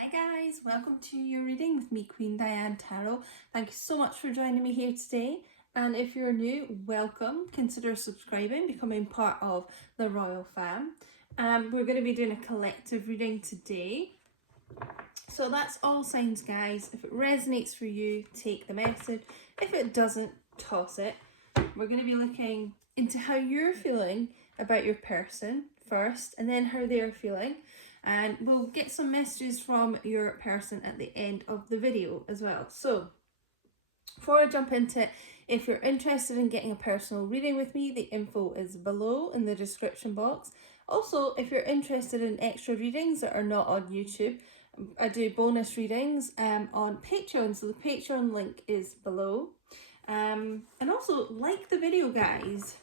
Hi guys, welcome to your reading with me, Queen Diane Tarot. Thank you so much for joining me here today. And if you're new, welcome. Consider subscribing, becoming part of the royal fam. We're going to be doing a collective reading today. So that's all signs, guys. If it resonates for you, take the message. If it doesn't, toss it. We're going to be looking into how you're feeling about your person first, and then how they're feeling. And we'll get some messages from your person at the end of the video as well. So before I jump into it, if you're interested in getting a personal reading with me, the info is below in the description box. Also, if you're interested in extra readings that are not on YouTube, I do bonus readings on Patreon, so the Patreon link is below. And also, like the video, guys.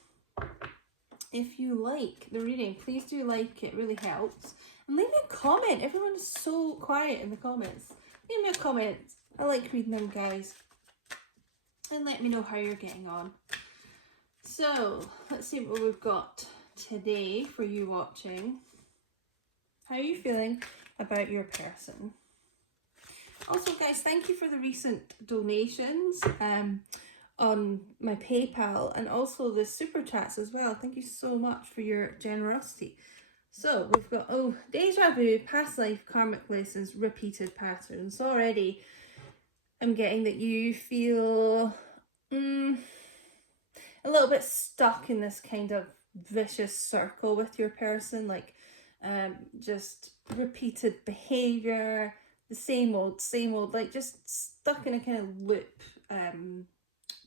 If you like the reading, please do like it, really helps. And leave me a comment. Everyone is so quiet in the comments. Leave me a comment. I like reading them, guys. And let me know how you're getting on. So, let's see what we've got today for you watching. How are you feeling about your person? Also, guys, thank you for the recent donations on my PayPal and also the super chats as well. Thank you so much for your generosity. So we've got, deja vu, past life, karmic lessons, repeated patterns. So already I'm getting that you feel a little bit stuck in this kind of vicious circle with your person, like just repeated behavior, the same old, like just stuck in a kind of loop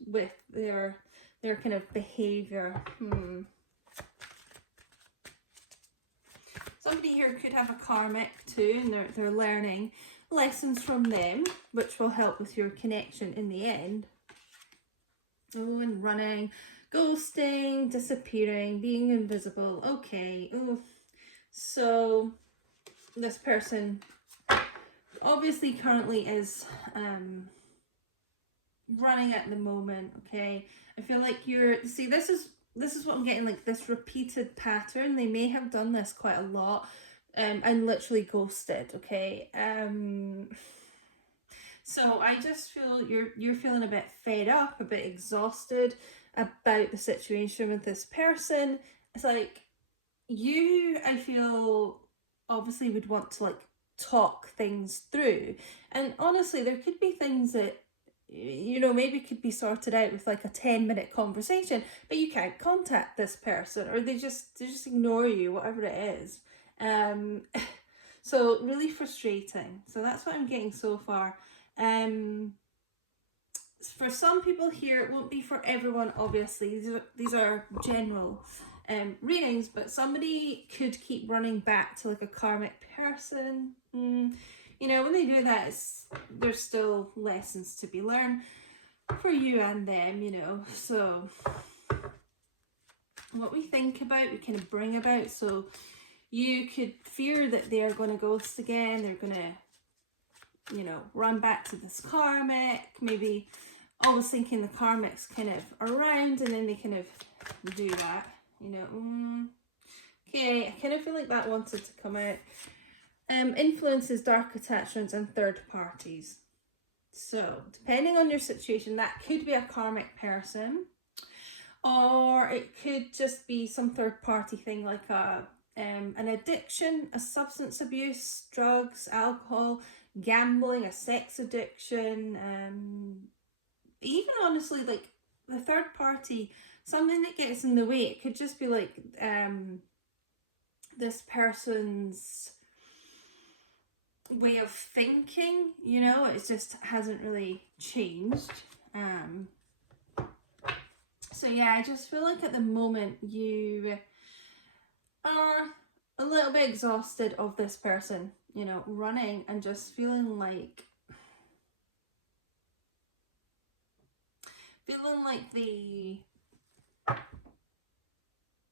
with their kind of behavior. Somebody here could have a karmic too, and they're learning lessons from them, which will help with your connection in the end. Oh, and running, ghosting, disappearing, being invisible. Okay. Oh, so this person obviously currently is running at the moment. Okay, I feel like this is what I'm getting, like this repeated pattern. They may have done this quite a lot and literally ghosted. Okay, so I just feel you're feeling a bit fed up, a bit exhausted about the situation with this person. It's like I feel obviously would want to like talk things through, and honestly there could be things that maybe could be sorted out with like a 10-minute conversation, but you can't contact this person, or they just ignore you, whatever it is. So really frustrating. So that's what I'm getting so far. For some people here, it won't be for everyone, obviously. These are general readings, but somebody could keep running back to like a karmic person. When they do that, there's still lessons to be learned for you and them, So what we think about, we kind of bring about. So you could fear that they're going to ghost again. They're going to, run back to this karmic. Maybe always thinking the karmic's kind of around, and then they kind of do that, Okay, I kind of feel like that wanted to come out. Influences, dark attachments, and third parties. So depending on your situation, that could be a karmic person, or it could just be some third party thing, like an addiction, a substance abuse, drugs, alcohol, gambling, a sex addiction, even honestly like the third party, something that gets in the way. It could just be like this person's way of thinking, it just hasn't really changed. So yeah, I just feel like at the moment you are a little bit exhausted of this person, running and just feeling like they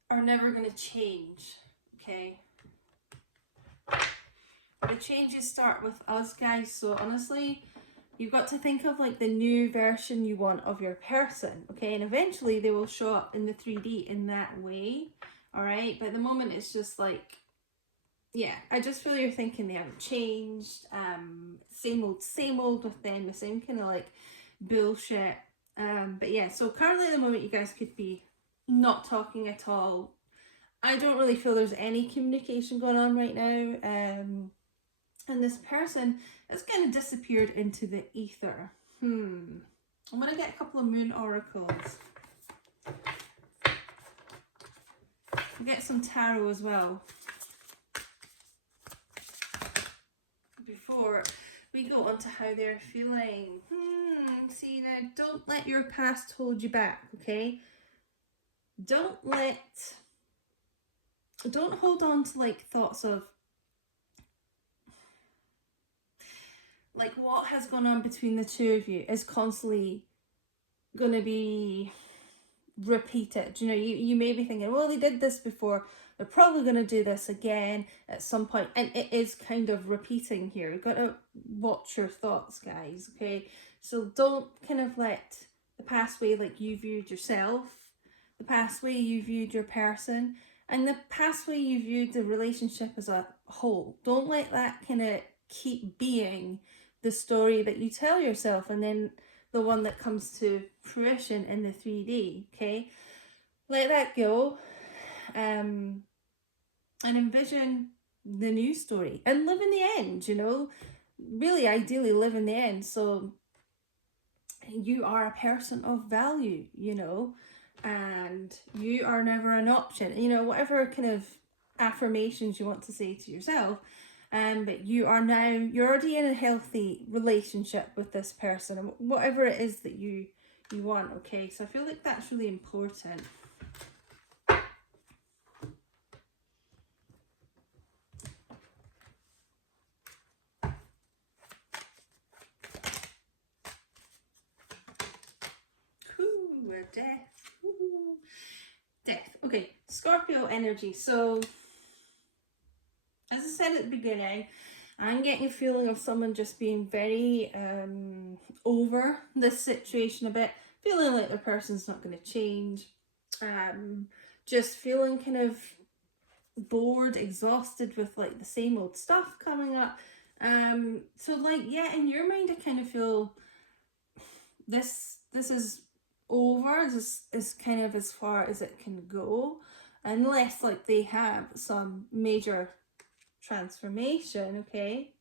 are never going to change. Okay, the changes start with us, guys. So honestly, you've got to think of like the new version you want of your person. Okay, and eventually they will show up in the 3D in that way. All right, but at the moment it's just like yeah, I just feel you're thinking they haven't changed. Same old with them, the same kind of like bullshit. But yeah, so currently at the moment you guys could be not talking at all. I don't really feel there's any communication going on right now. And this person has kind of disappeared into the ether. I'm gonna get a couple of moon oracles. I'll get some tarot as well before we go on to how they're feeling. See, now don't let your past hold you back, okay? Don't hold on to like thoughts of like what has gone on between the two of you is constantly going to be repeated. You know, you may be thinking, well, they did this before, they're probably going to do this again at some point, and it is kind of repeating here. You've got to watch your thoughts, guys, okay? So don't kind of let the past way like you viewed yourself, the past way you viewed your person, and the past way you viewed the relationship as a whole. Don't let that kind of keep being the story that you tell yourself and then the one that comes to fruition in the 3D, okay? Let that go, and envision the new story and live in the end, you know? Really, ideally, live in the end. So you are a person of value, you know, and you are never an option, you know, whatever kind of affirmations you want to say to yourself. But you're already in a healthy relationship with this person, whatever it is that you want, okay? So I feel like that's really important. Death. Death. Okay, Scorpio energy. So, as I said at the beginning, I'm getting a feeling of someone just being very over this situation a bit, feeling like their person's not going to change, just feeling kind of bored, exhausted with like the same old stuff coming up. So like, yeah, in your mind I kind of feel this is over. This is kind of as far as it can go, unless like they have some major transformation, okay?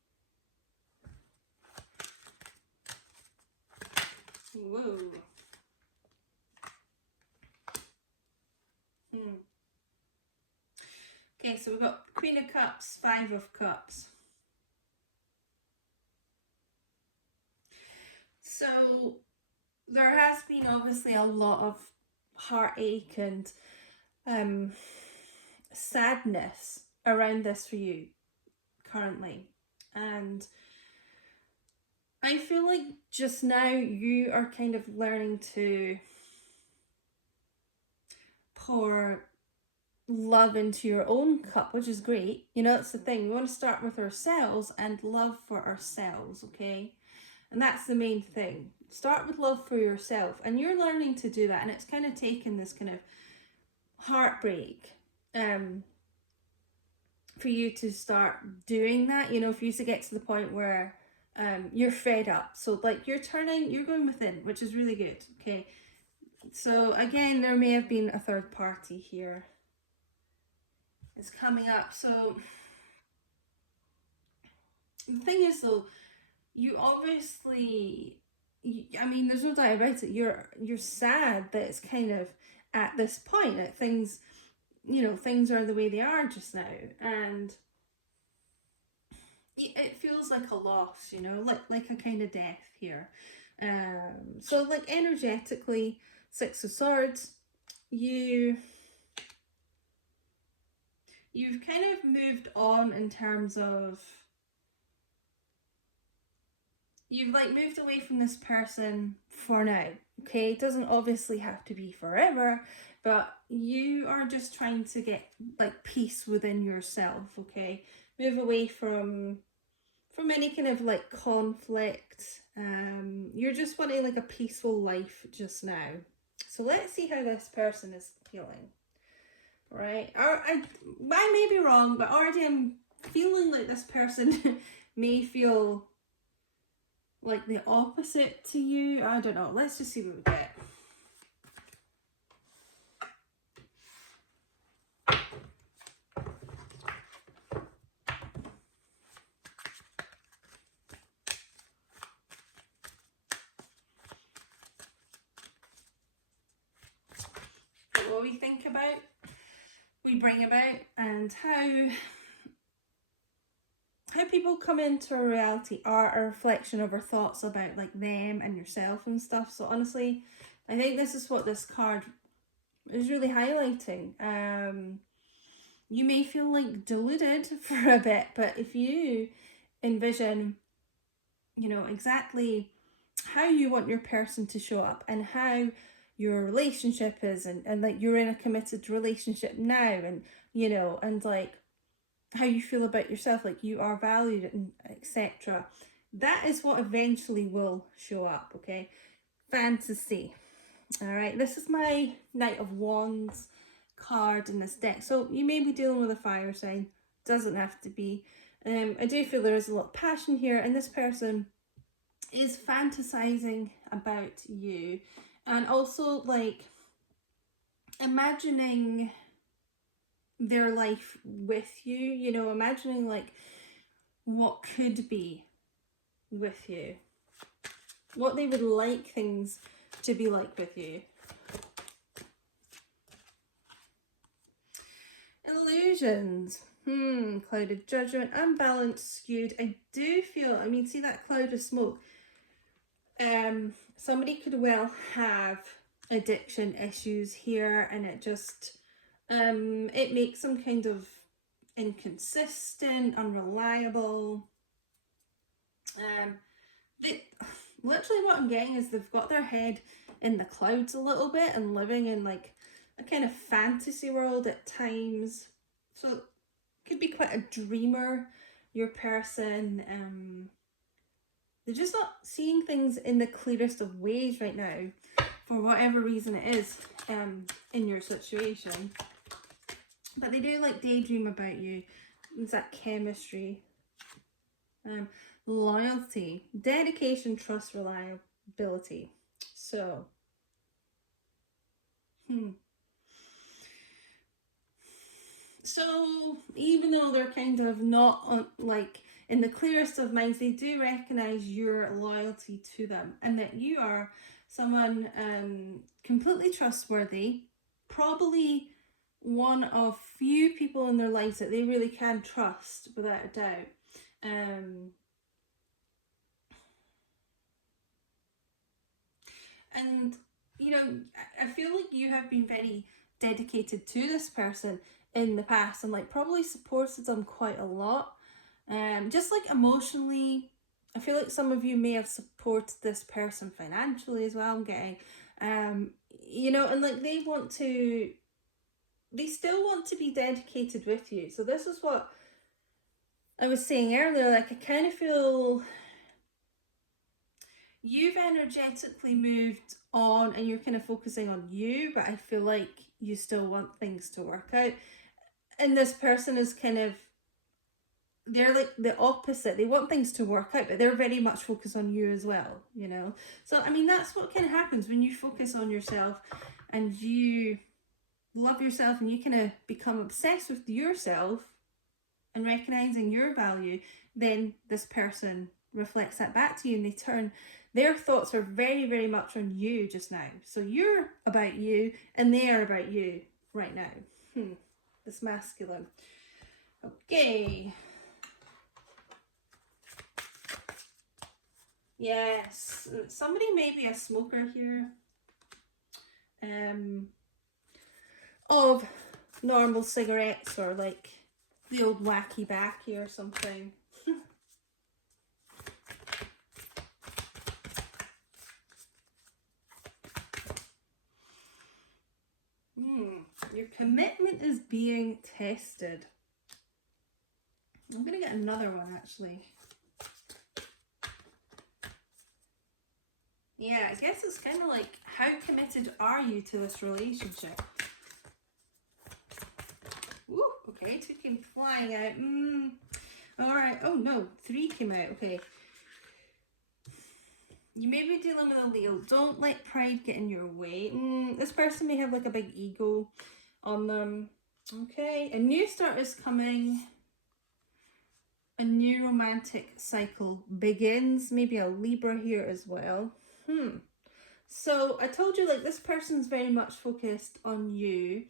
Whoa. Okay, so we've got Queen of Cups, Five of Cups. So there has been obviously a lot of heartache and sadness around this for you currently, and I feel like just now you are kind of learning to pour love into your own cup, which is great. You know, that's the thing. We want to start with ourselves and love for ourselves, okay? And that's the main thing. Start with love for yourself, and you're learning to do that, and it's kind of taken this kind of heartbreak for you to start doing that, you know, for you to get to the point where you're fed up. So like you're going within, which is really good, okay? So again, there may have been a third party here. It's coming up. So the thing is though, you obviously, I mean, there's no doubt about it, you're sad that it's kind of at this point that things, you know, things are the way they are just now, and it feels like a loss, you know, like a kind of death here. So like energetically, Six of Swords, you've kind of moved on in terms of, you've like moved away from this person for now, okay? It doesn't obviously have to be forever, but you are just trying to get like peace within yourself, okay? Move away from any kind of like conflict. You're just wanting like a peaceful life just now. So let's see how this person is feeling. Right? I may be wrong, but already I'm feeling like this person may feel like the opposite to you. I don't know. Let's just see what we get. What we think about, we bring about, and how people come into our reality are a reflection of our thoughts about like them and yourself and stuff. So honestly, I think this is what this card is really highlighting. You may feel like deluded for a bit, but if you envision, you know, exactly how you want your person to show up and how your relationship is, and like you're in a committed relationship now, and you know, and like how you feel about yourself, like you are valued and etc. That is what eventually will show up, okay? Fantasy. All right, this is my Knight of Wands card in this deck. So you may be dealing with a fire sign, doesn't have to be. I do feel there is a lot of passion here, and this person is fantasizing about you, and also like imagining their life with you, you know, imagining like what could be with you, what they would like things to be like with you. Illusions. Clouded judgment, unbalanced, skewed. I do feel, I mean, see that cloud of smoke? Somebody could well have addiction issues here, and it just it makes them kind of inconsistent, unreliable. Literally what I'm getting is they've got their head in the clouds a little bit and living in like a kind of fantasy world at times. So it could be quite a dreamer, your person. They're just not seeing things in the clearest of ways right now, for whatever reason it is, in your situation. But they do like daydream about you. There's that chemistry. Loyalty, dedication, trust, reliability. So, So even though they're kind of not on, like in the clearest of minds, they do recognize your loyalty to them, and that you are someone completely trustworthy, probably one of few people in their lives that they really can trust without a doubt. And you know, I feel like you have been very dedicated to this person in the past, and like probably supported them quite a lot, just like emotionally. I feel like some of you may have supported this person financially as well, I'm getting, you know, and like they still want to be dedicated with you. So this is what I was saying earlier, like I kind of feel you've energetically moved on and you're kind of focusing on you, but I feel like you still want things to work out. And this person is kind of, they're like the opposite. They want things to work out, but they're very much focused on you as well, you know? So, I mean, that's what kind of happens when you focus on yourself and you love yourself and you kind of become obsessed with yourself and recognizing your value. Then this person reflects that back to you, and they turn, their thoughts are very, very much on you just now. So you're about you and they are about you right now. This masculine. Okay. Yes, somebody may be a smoker here. Of normal cigarettes, or like the old wacky backy or something. Your commitment is being tested. I'm going to get another one actually. Yeah, I guess it's kind of like, how committed are you to this relationship? Ooh, Okay, 2 came flying out. All right. Oh no, 3 came out. Okay. You may be dealing with a Leo. Don't let pride get in your way. This person may have like a big ego on them. Okay, a new start is coming. A new romantic cycle begins. Maybe a Libra here as well. So I told you, like, this person's very much focused on you.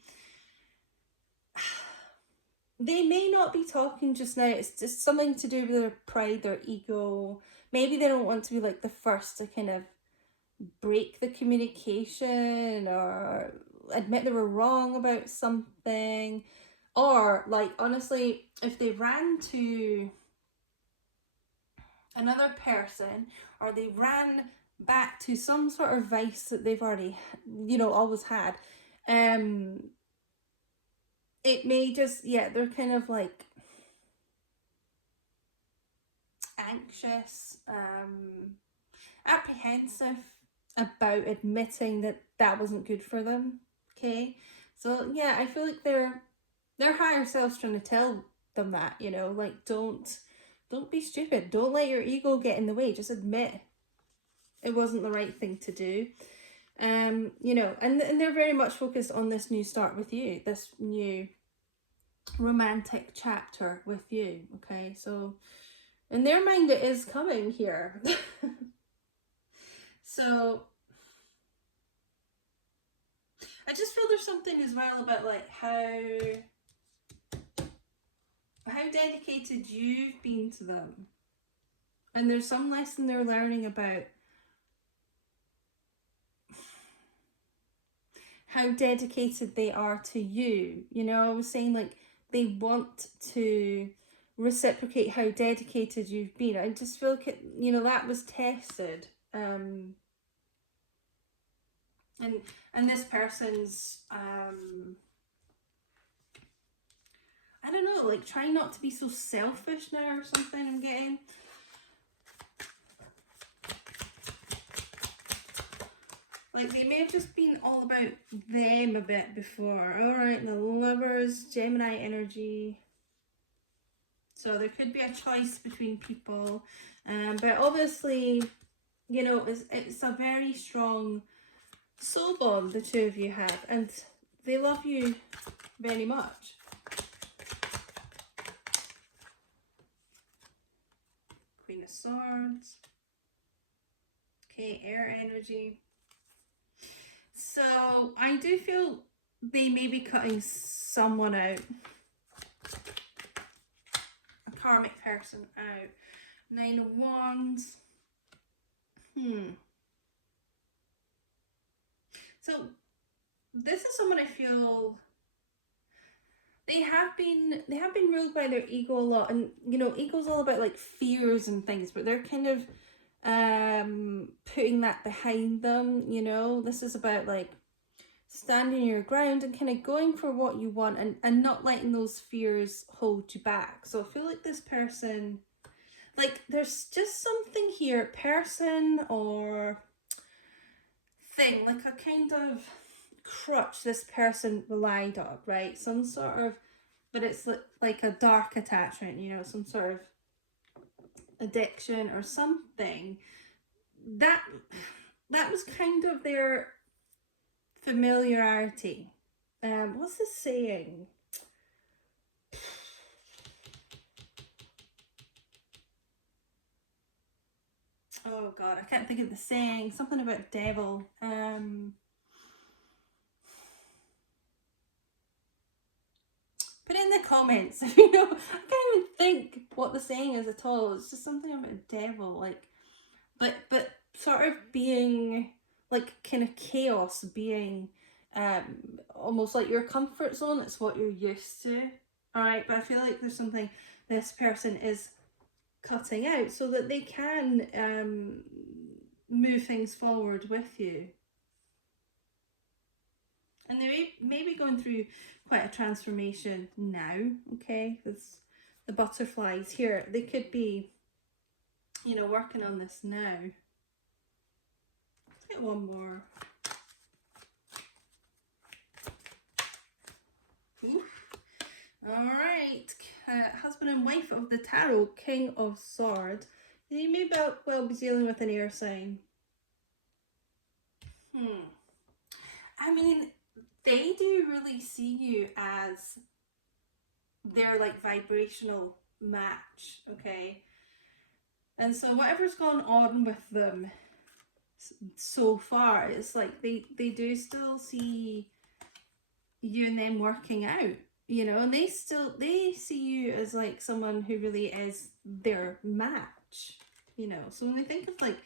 They may not be talking just now. It's just something to do with their pride, their ego. Maybe they don't want to be like the first to kind of break the communication or admit they were wrong about something. Or, like, honestly, if they ran to another person or they ran back to some sort of vice that they've already, always had, it may just, they're kind of like anxious, apprehensive about admitting that that wasn't good for them. Okay, so yeah, I feel like their higher self's trying to tell them that, like, don't be stupid. Don't let your ego get in the way. Just admit it wasn't the right thing to do. And they're very much focused on this new start with you, this new romantic chapter with you. Okay, so in their mind it is coming here. So I just feel there's something as well about like how dedicated you've been to them, and there's some lesson they're learning about how dedicated they are to you. I was saying, like, they want to reciprocate how dedicated you've been. I just feel like that was tested. And this person's I don't know, like, trying not to be so selfish now or something, I'm getting. Like, they may have just been all about them a bit before. Alright, the Lovers, Gemini energy. So there could be a choice between people. But obviously, it's a very strong soul bond the two of you have. And they love you very much. Queen of Swords. Okay, air energy. So I do feel they may be cutting someone out. A karmic person out. 9 of Wands. So this is someone I feel they have been ruled by their ego a lot, and ego's all about like fears and things, but they're kind of putting that behind them. This is about like standing your ground and kind of going for what you want, and not letting those fears hold you back. So I feel like this person, like, there's just something here, person or thing, like a kind of crutch this person relied on, right? Some sort of, but it's like a dark attachment, some sort of addiction or something. That was kind of their familiarity. What's this saying? Oh God, I can't think of the saying. Something about devil. Put it in the comments. I can't even think what the saying is at all. It's just something about devil, like, but sort of being like kind of chaos, being almost like your comfort zone. It's what you're used to. All right, but I feel like there's something this person is cutting out so that they can move things forward with you. And they may be going through quite a transformation now, okay? There's the butterflies here. They could be, working on this now. Let's get one more. Ooh. Alright, husband and wife of the tarot, King of Swords. You may well be dealing with an air sign. I mean, they do really see you as their like vibrational match, okay? And so whatever's gone on with them so far, it's like they do still see you and them working out, you know, and they see you as like someone who really is their match, you know. So when we think of like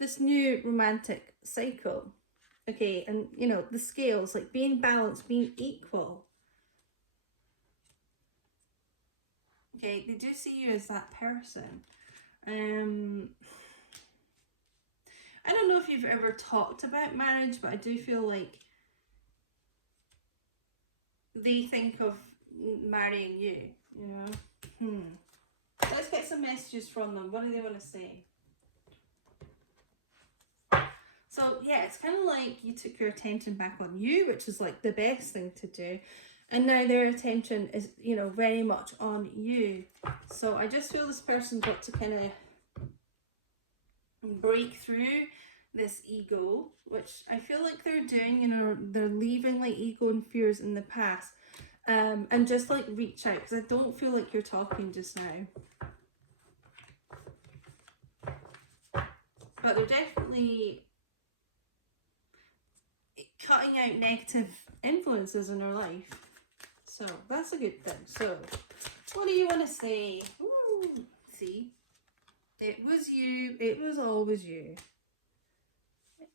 this new romantic cycle, okay, and you know, the scales, like being balanced, being equal, okay, they do see you as that person. I don't know if you've ever talked about marriage, but I do feel like they think of marrying you, you know. Let's get some messages from them. What do they want to say? So yeah, it's kind of like you took your attention back on you, which is like the best thing to do. And now their attention is, you know, very much on you. So I just feel this person's got to kind of break through this ego, which I feel like they're doing, you know, they're leaving like ego and fears in the past, and just like reach out, because I don't feel like you're talking just now. But they're definitely cutting out negative influences in her life. So that's a good thing. So what do you want to say? Ooh, see? It was you. It was always you.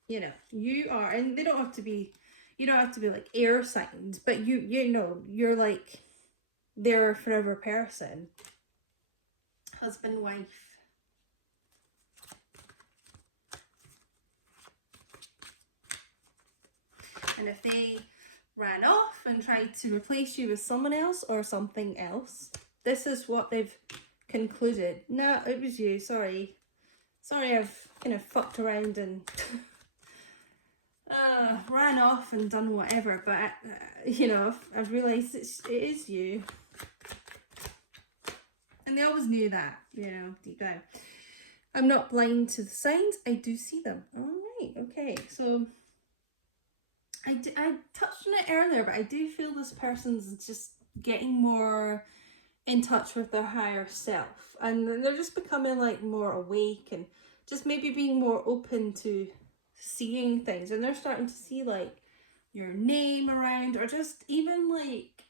You know, you are, and they don't have to be, you don't have to be like air signs, but you know, you're like their forever person. Husband, wife. And if they ran off and tried to replace you with someone else or something else, this is what they've concluded. No, it was you. Sorry, I've kind of fucked around and ran off and done whatever, but you know, I've realised it is you. And they always knew that, you know, deep down. I'm not blind to the signs. I do see them. All right, okay. So I touched on it earlier, but I do feel this person's just getting more in touch with their higher self, and they're just becoming like more awake and just maybe being more open to seeing things, and they're starting to see like your name around, or just even like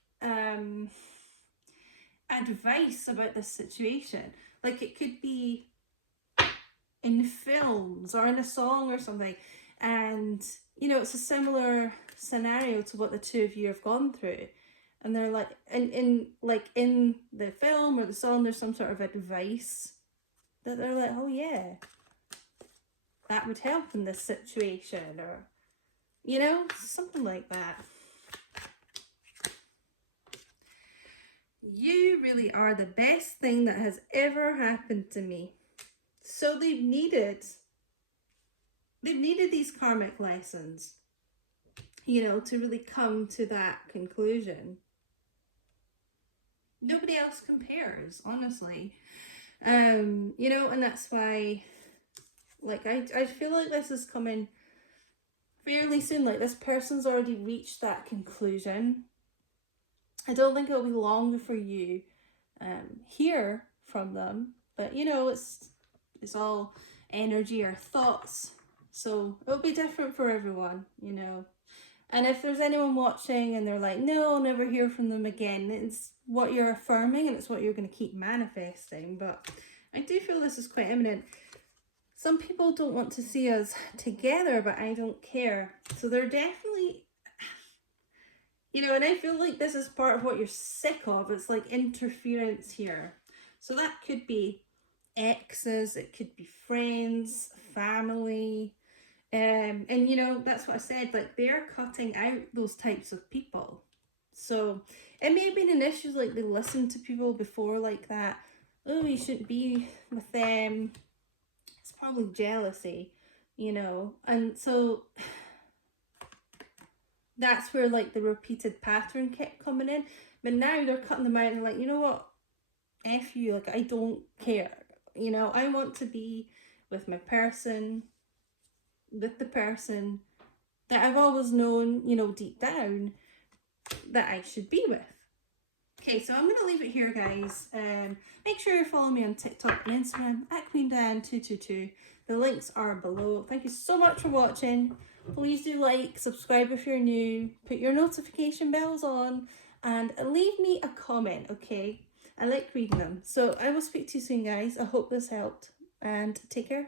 advice about this situation. Like it could be in films or in a song or something, and you know, it's a similar scenario to what the two of you have gone through, and they're like in the film or the song, there's some sort of advice that they're like, oh yeah, that would help in this situation, or you know, something like that. You really are the best thing that has ever happened to me. So they've needed these karmic lessons, you know, to really come to that conclusion. Nobody else compares, honestly. You know, and that's why, like, I feel like this is coming fairly soon. Like, this person's already reached that conclusion. I don't think it'll be long before you hear from them, but you know, it's all energy or thoughts, so it'll be different for everyone, you know. And if there's anyone watching and they're like, no, I'll never hear from them again, it's what you're affirming and it's what you're going to keep manifesting. But I do feel this is quite imminent. Some people don't want to see us together, but I don't care. So they're definitely, you know, and I feel like this is part of what you're sick of. It's like interference here. So that could be exes, it could be friends, family. And you know, that's what I said, like they're cutting out those types of people. So it may have been an issue, like they listened to people before like that. Oh, you shouldn't be with them. It's probably jealousy, you know. And so that's where like the repeated pattern kept coming in. But now they're cutting them out and like, you know what? F you, like I don't care. You know, I want to be with my person, with the person that I've always known, you know, deep down that I should be with. Okay, so I'm going to leave it here, guys. Make sure you follow me on TikTok and Instagram at Queen Diane 222. The links are below. Thank you so much for watching. Please do like, subscribe if you're new, put your notification bells on, and leave me a comment, okay? I like reading them. So I will speak to you soon, guys. I hope this helped, and take care.